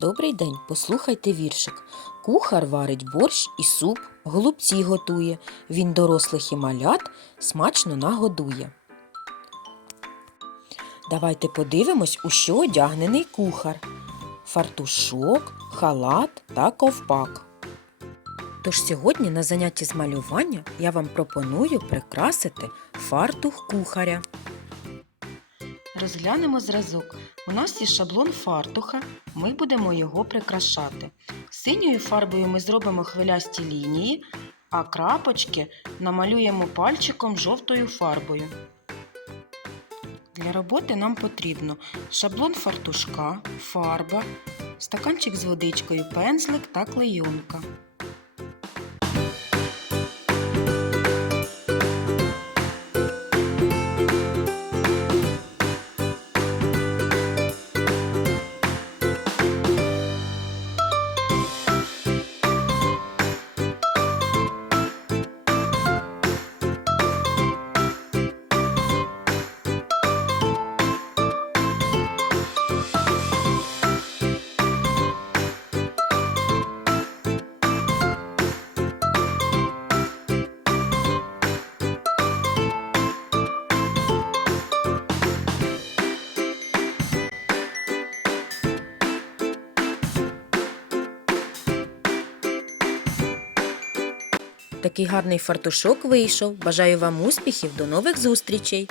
Добрий день, послухайте віршик. Кухар варить борщ і суп, голубці готує. Він дорослих і малят смачно нагодує. Давайте подивимось, у що одягнений кухар. Фартушок, халат та ковпак. Тож сьогодні на занятті з малювання я вам пропоную прикрасити фартух кухаря. Розглянемо зразок. У нас є шаблон фартуха, ми будемо його прикрашати. Синьою фарбою ми зробимо хвилясті лінії, а крапочки намалюємо пальчиком жовтою фарбою. Для роботи нам потрібно шаблон фартушка, фарба, стаканчик з водичкою, пензлик та клейонка. Такий гарний фартушок вийшов. Бажаю вам успіхів, до нових зустрічей!